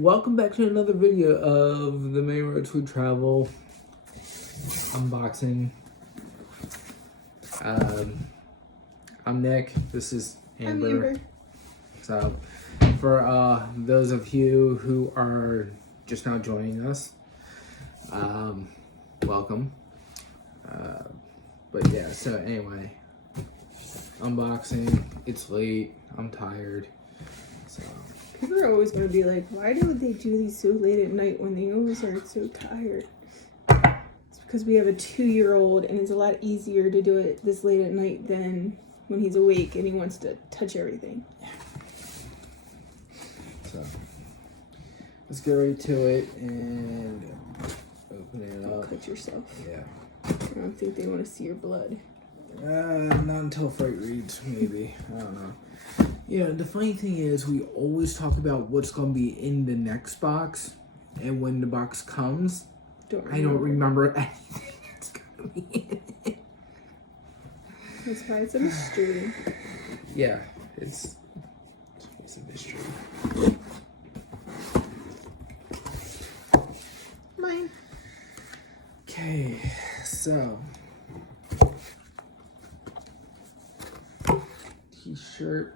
welcome back to another video of the Many Rhodes We Travel unboxing. I'm Nick, this is Amber. I'm Amber. So, for those of you who are just now joining us, welcome. But yeah, so anyway, unboxing, it's late, I'm tired, so. People are always going to be like, why do they do these so late at night when they always are so tired? It's because we have a 2-year-old and it's a lot easier to do it this late at night than when he's awake and he wants to touch everything. So, let's get right to it and open it Don't up. cut yourself. Yeah. I don't think they want to see your blood. Not until Fright reads, maybe. I don't know. Yeah, the funny thing is we always talk about what's going to be in the next box, and when the box comes, I don't remember anything that's going to be in it. That's why it's a mystery. Yeah, it's a mystery. Mine. Okay, so t-shirt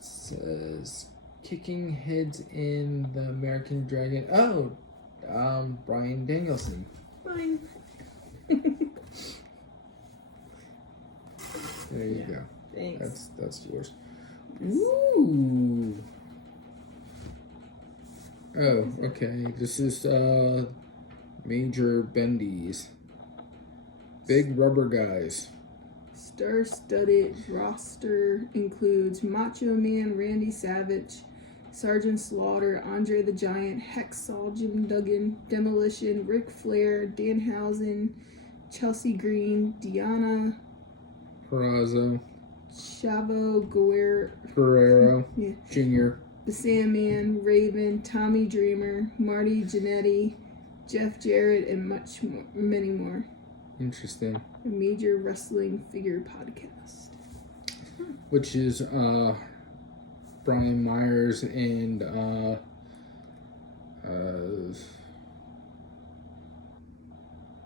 says kicking heads in the American Dragon. Oh, Brian Danielson. Mine. There you go. Thanks. That's yours. Ooh. Oh, okay. This is Major Bendy's. Big rubber guys. Star-studded roster includes Macho Man, Randy Savage, Sergeant Slaughter, Andre the Giant, Hacksaw Jim Duggan, Demolition, Ric Flair, Danhausen, Chelsea Green, Deanna Peraza. Chavo Guerrero. Yeah. Jr. The Sandman, Raven, Tommy Dreamer, Marty Jannetty, Jeff Jarrett, and many more. Interesting. A major wrestling figure podcast. Which is Brian Myers and I'm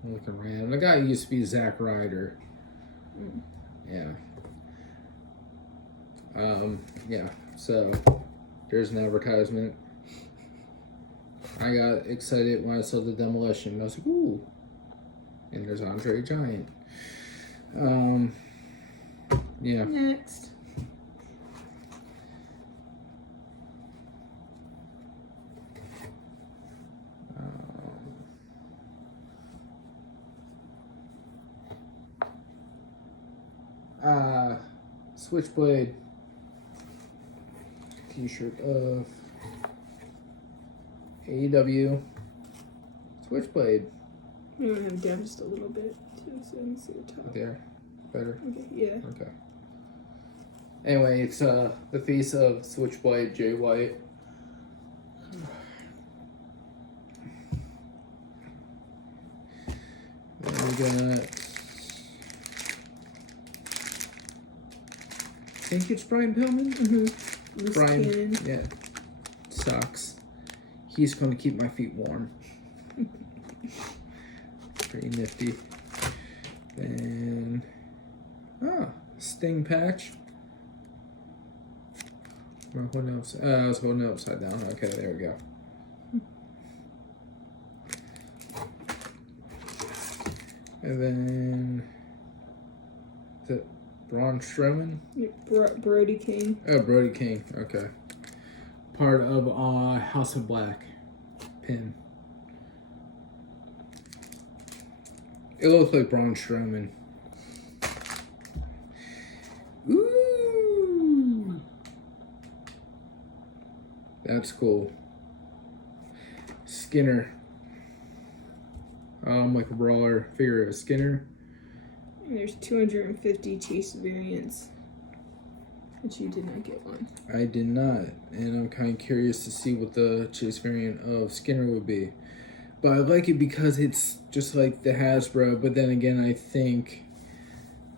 looking around. The guy who used to be Zack Ryder. Yeah. Yeah. So there's an advertisement. I got excited when I saw the Demolition. I was like, ooh. And there's Andre Giant. Yeah. Next. Switchblade t-shirt of AEW Switchblade. I'm gonna have it down just a little bit too, so I can see the top. There, better. Okay, yeah. Okay. Anyway, it's the face of Switchblade, Jay White. Then we're gonna. I think it's Brian Pillman. Mm-hmm. Loose Brian, cannon. yeah, socks. He's going to keep my feet warm. Pretty nifty. Then, Sting patch. Am I holding it I was holding it upside down. Okay, there we go. And then, is it Braun Strowman? Brody King. Oh, Brody King. Okay. Part of House of Black pin. It looks like Braun Strowman. Ooh. That's cool. Skinner. Like a brawler figure of Skinner. And there's 250 chase variants. But you did not get one. I did not, and I'm kind of curious to see what the chase variant of Skinner would be. But I like it because it's just like the Hasbro, but then again, I think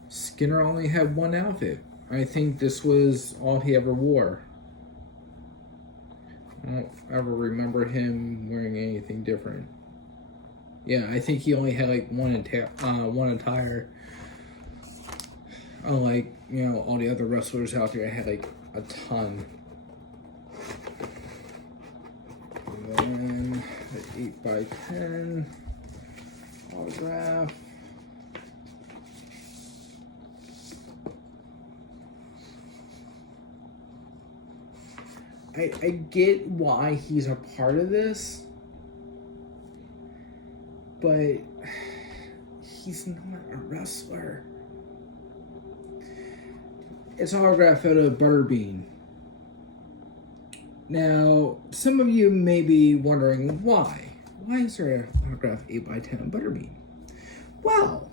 Skinner only had one outfit. I think this was all he ever wore. ever remember him wearing anything different. Yeah, I think he only had like one attire. Unlike, all the other wrestlers out there had like a ton. And then the 8x10 autograph. I get why he's a part of this, but he's not a wrestler. It's an autograph photo of Butterbean. Now, some of you may be wondering why. Why is there an autograph 8x10 of Butterbean? Well,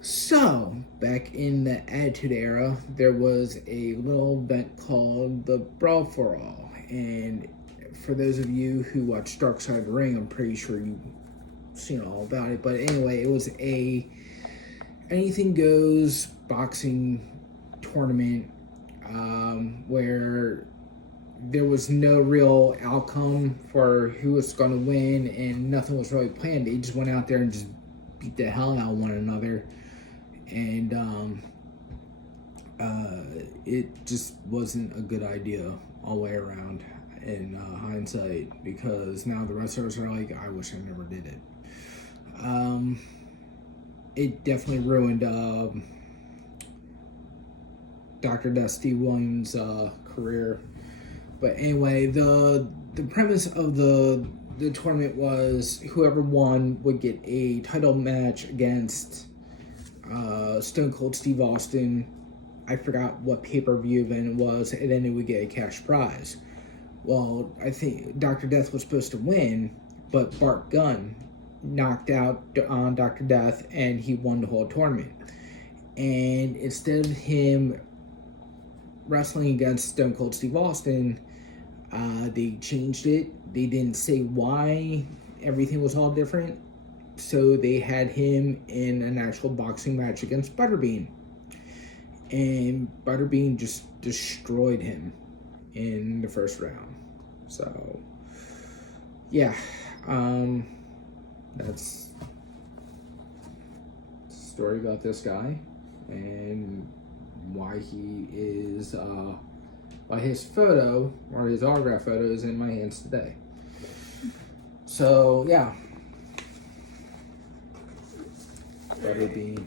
so back in the Attitude Era, there was a little event called the Brawl for All. And for those of you who watch Dark Side of the Ring, I'm pretty sure you've seen all about it. But anyway, it was a anything goes boxing tournament where there was no real outcome for who was going to win, and nothing was really planned. They just went out there and just beat the hell out of one another, and it just wasn't a good idea all the way around in hindsight, because now the wrestlers are like, I wish I never did it. It definitely ruined Dr. Dusty Williams' career. But anyway, the premise of the tournament was whoever won would get a title match against Stone Cold Steve Austin. I forgot what pay-per-view event it was, and then it would get a cash prize. Well, I think Dr. Death was supposed to win, but Bart Gunn knocked out on Dr. Death, and he won the whole tournament. And instead of him wrestling against Stone Cold Steve Austin, they changed it. They didn't say why everything was all different, so they had him in an actual boxing match against Butterbean, and Butterbean just destroyed him in the first round. So yeah, that's the story about this guy and why he is why his photo or his autograph photo is in my hands today. So yeah, Butterbean.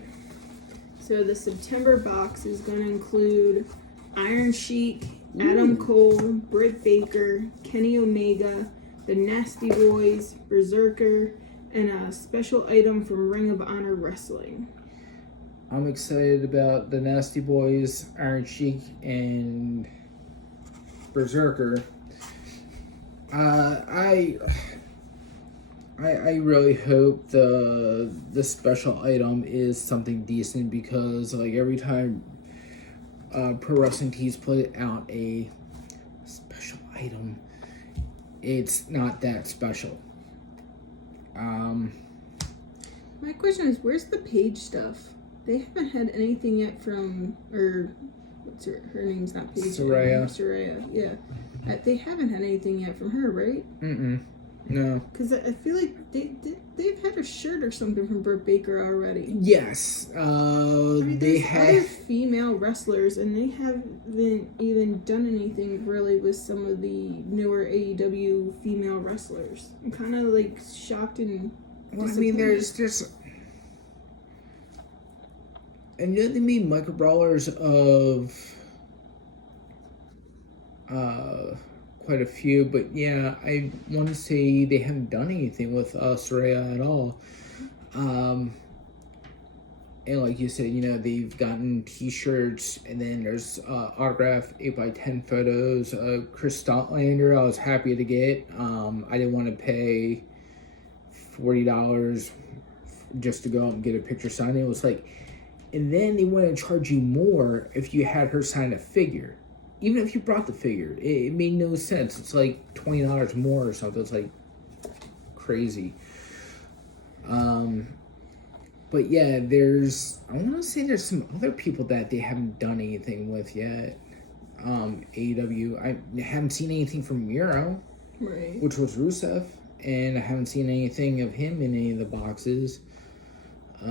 So the September box is going to include Iron Sheik, Adam Cole, Britt Baker, Kenny Omega, the Nasty Boys, Berserker, and a special item from Ring of Honor Wrestling. I'm excited about the Nasty Boys, Iron Sheik, and Berserker. I really hope the special item is something decent, because like every time Pro Wrestling Tees put out a special item, it's not that special. My question is, where's the Paige stuff? They haven't had anything yet from, or what's her name's not Paige. Soraya, yeah. They haven't had anything yet from her, right? No. Because I feel like they've had a shirt or something from Britt Baker already. Yes. They had other female wrestlers, and they haven't even done anything really with some of the newer AEW female wrestlers. I'm kind of like shocked and disappointed. there's just... I know they made micro brawlers of quite a few, but yeah, I want to say they haven't done anything with Soraya at all. And like you said, they've gotten t-shirts, and then there's autographed 8x10 photos of Chris Statlander. I was happy to get. I didn't want to pay $40 just to go out and get a picture signed. It was like, and then they want to charge you more if you had her sign a figure. Even if you brought the figure, it made no sense. It's like $20 more or something. It's like crazy. But yeah, I want to say there's some other people that they haven't done anything with yet. AEW, I haven't seen anything from Miro. Right. which was Rusev, and I haven't seen anything of him in any of the boxes. I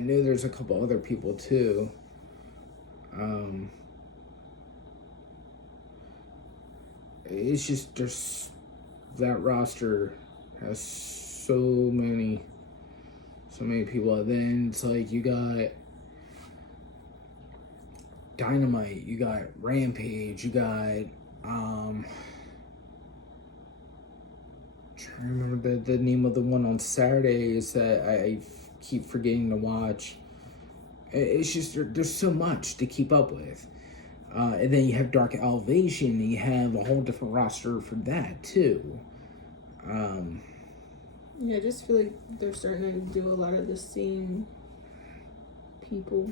know there's a couple other people too. It's just that roster has so many people. And then it's like you got Dynamite, you got Rampage, you got trying to remember the name of the one on Saturdays that I keep forgetting to watch. It's just there's so much to keep up with. And then you have Dark Elevation, and you have a whole different roster for that too. Yeah, I just feel like they're starting to do a lot of the same people.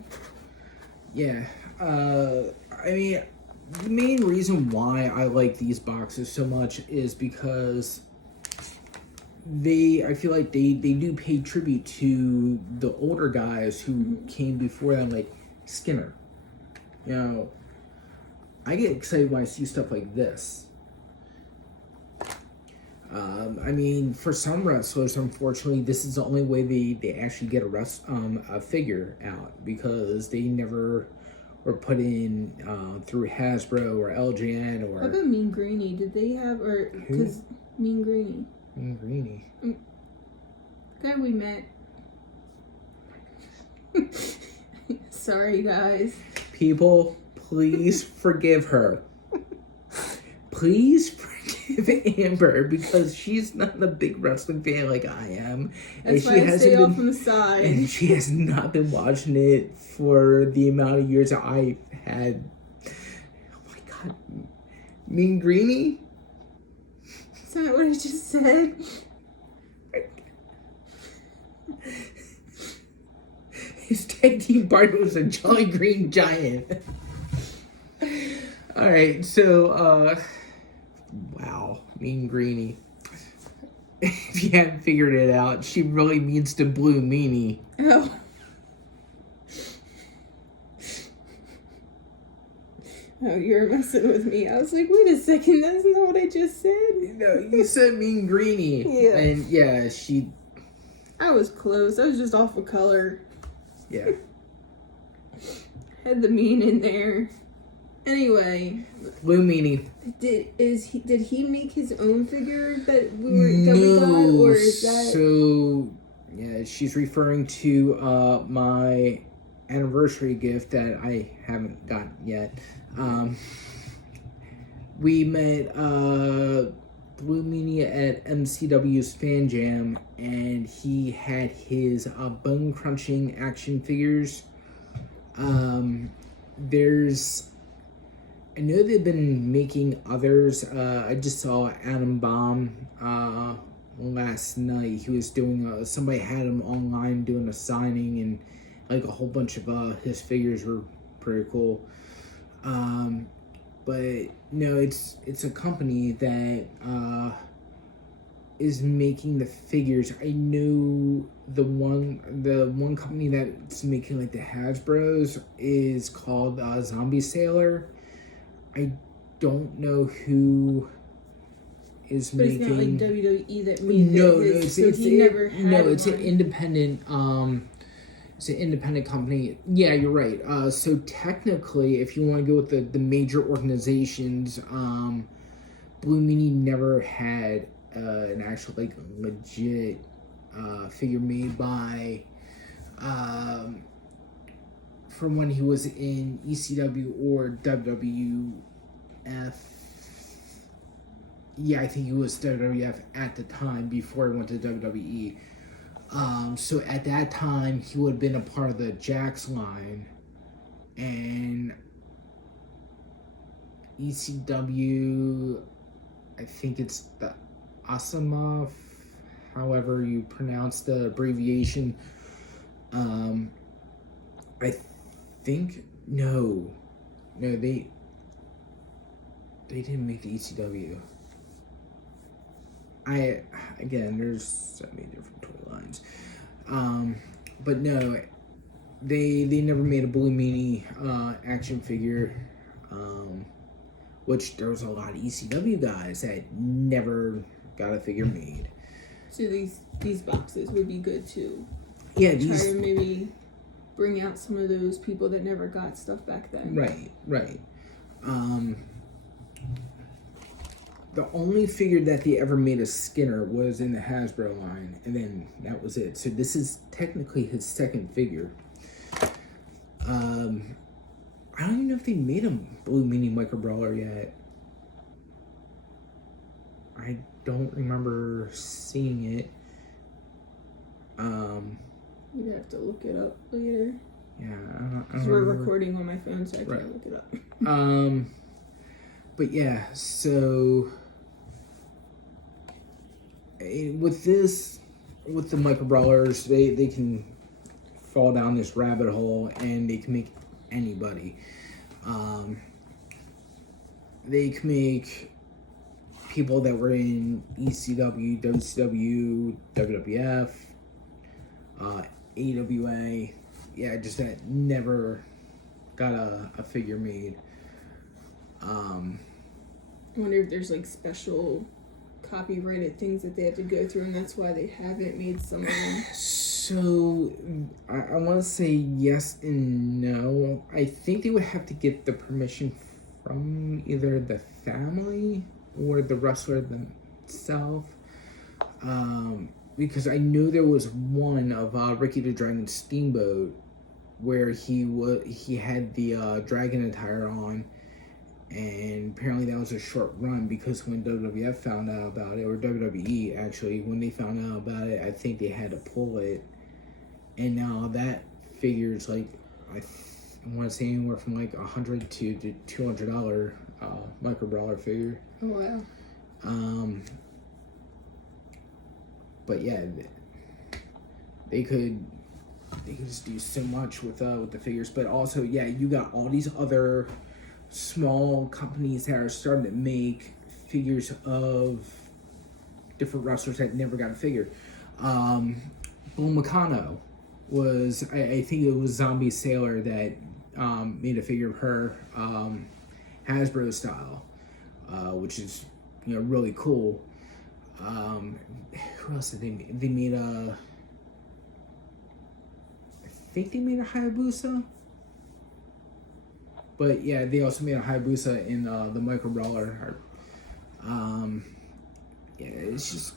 Yeah. I mean, the main reason why I like these boxes so much is because I feel like they do pay tribute to the older guys who came before them, like Skinner. You know, I get excited when I see stuff like this. I mean, for some wrestlers, unfortunately, this is the only way they actually get a figure out, because they never were put in through Hasbro or LJN or. How about Mean Greenie? Did they have, or because Mean Greenie? Mean Greenie. Guy we met. Sorry, guys. People, please forgive her. Please forgive Amber, because she's not a big wrestling fan like I am. That's and why I stay off on the side. And she has not been watching it for the amount of years that I've had. Oh my god. Mean Greenie? Is that what I just said? His tag team partner was a Jolly Green Giant. Alright, so, wow, Mean Greenie. If you haven't figured it out, she really means to Blue Meanie. Oh. Oh, you're messing with me. I was like, wait a second, that's not what I just said. No, you said Mean Greenie. Yeah. And yeah, she... I was close. I was just off of color. Yeah. Had the mean in there. Anyway. Blue Meanie. Did he make his own figure that we got, or is that? So yeah, she's referring to my anniversary gift that I haven't gotten yet. We met Blue Meanie at MCW's Fan Jam, and he had his bone crunching action figures. I know they've been making others. I just saw Adam Bomb last night. He was doing somebody had him online doing a signing, and like a whole bunch of his figures were pretty cool. But no, it's a company that is making the figures. I know the one company that's making like the Hasbros is called Zombie Sailor. I don't know who is but making. It's not like WWE that made it's an independent. It's an independent company. Yeah, you're right. So technically, if you want to go with the major organizations, Blue Meanie never had an actual like legit figure made by from when he was in ECW or WWF. Yeah, I think he was WWF at the time before he went to WWE. So at that time, he would have been a part of the Jax line, and ECW, I think it's the Asimov, however you pronounce the abbreviation. I think no, they didn't make the ECW. Again, there's so many different toy lines. But no, they never made a Blue Meanie action figure, which there was a lot of ECW guys that never got a figure made. So these boxes would be good too. Yeah, try to maybe bring out some of those people that never got stuff back then. Right. The only figure that they ever made of Skinner was in the Hasbro line, and then that was it. So this is technically his second figure. I don't even know if they made a Blue Meanie Micro Brawler yet. I don't remember seeing it. You'd have to look it up later. Yeah, I don't we're remember. Recording on my phone, so I can't look it up. But yeah, so with the Micro Brawlers, they can fall down this rabbit hole and they can make anybody. They can make people that were in ECW, WCW, WWF, AWA. Yeah, just that never got a figure made. I wonder if there's like special copyrighted things that they have to go through, and that's why they haven't made some of them. So I want to say yes and no. I think they would have to get the permission from either the family or the wrestler themselves. Because I know there was one of Ricky the Dragon Steamboat where he had the dragon attire on, and apparently that was a short run because when WWF found out about it, or WWE actually, when they found out about it, I think they had to pull it, and now that figure is like I want to say anywhere from like $100 to $200 Micro Brawler figure. Oh wow. But yeah, they could just do so much with the figures. But also, yeah, you got all these other small companies that are starting to make figures of different wrestlers that never got a figure. Bull Nakano was, I think it was Zombie Sailor that made a figure of her, Hasbro style, which is really cool. Who else did they make? They made I think they made a Hayabusa. But yeah, they also made a Hayabusa in the Micro Brawler. Yeah, it's just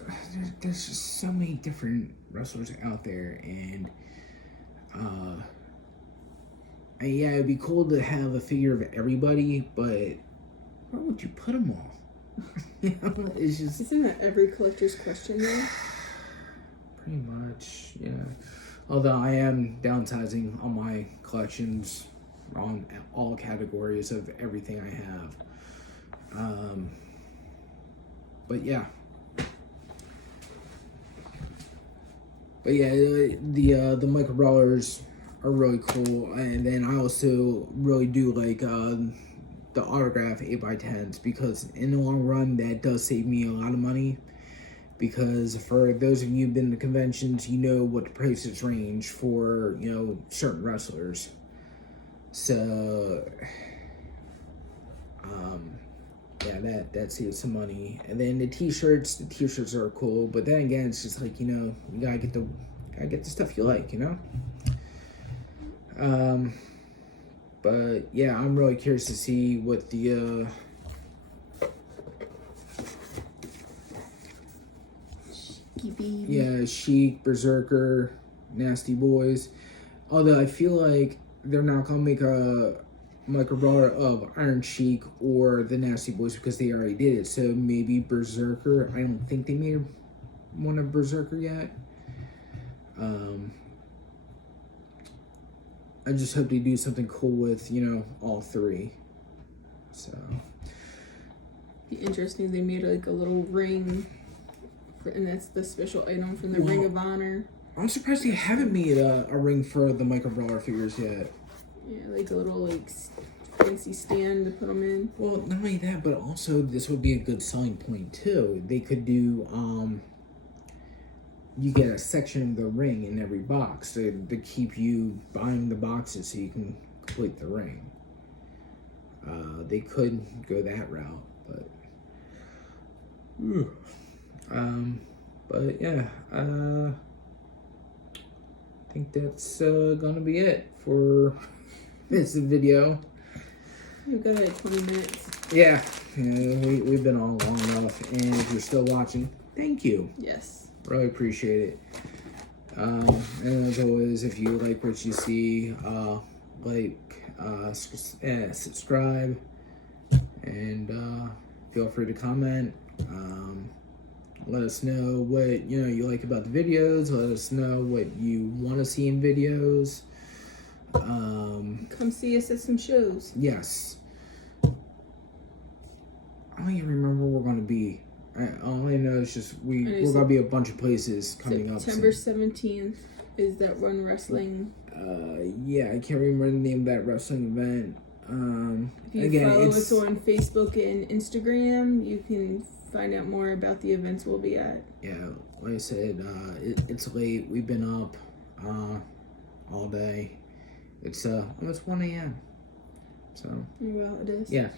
there's just so many different wrestlers out there, and yeah, it'd be cool to have a figure of everybody, but where would you put them all? It's just isn't that every collector's question though? Pretty much, yeah. Although I am downsizing on my collections on all categories of everything I have. But yeah. The Micro Brawlers are really cool, and then I also really do like the autograph 8x10s, because in the long run that does save me a lot of money, because for those of you who've been to conventions, you know what the prices range for certain wrestlers. So yeah, that saves some money. And then the t-shirts are cool, but then again it's just like you gotta get the stuff you like, But yeah, I'm really curious to see what the Sheik, Berserker, Nasty Boys. Although I feel like they're not gonna make a Micro Brawler of Iron Sheik or the Nasty Boys because they already did it. So maybe Berserker. I don't think they made one of Berserker yet. I just hope they do something cool with, all three. So. Be interesting. They made like a little ring, and that's the special item from the Ring of Honor. I'm surprised they haven't made a ring for the Micro Brawler figures yet. Yeah, like a little fancy stand to put them in. Well, not only that, but also this would be a good selling point too. They could do you get a section of the ring in every box to keep you buying the boxes so you can complete the ring. They could go that route, but yeah, I think that's gonna be it for this video. We've got like 20 minutes. Yeah, we've been on long enough, and if you're still watching, thank you. Yes. Really appreciate it. And as always, if you like what you see, subscribe, and feel free to comment. Let us know what you like about the videos. Let us know what you want to see in videos. Come see us at some shows. Yes. I don't even remember where we're going to be. All I know is just we're going to be a bunch of places coming up. September 17th is that Run Wrestling. Yeah, I can't remember the name of that wrestling event. If you follow us on Facebook and Instagram, you can find out more about the events we'll be at. Yeah, like I said, it's late. We've been up all day. It's almost 1 a.m. So. Well, it is. Yeah.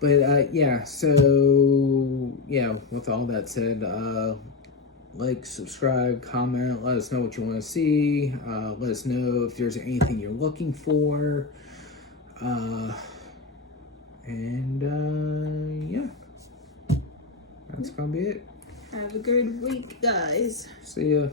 But yeah, so yeah, with all that said, like, subscribe, comment, let us know what you want to see, let us know if there's anything you're looking for, and yeah, that's gonna be it. Have a good week, guys. See ya.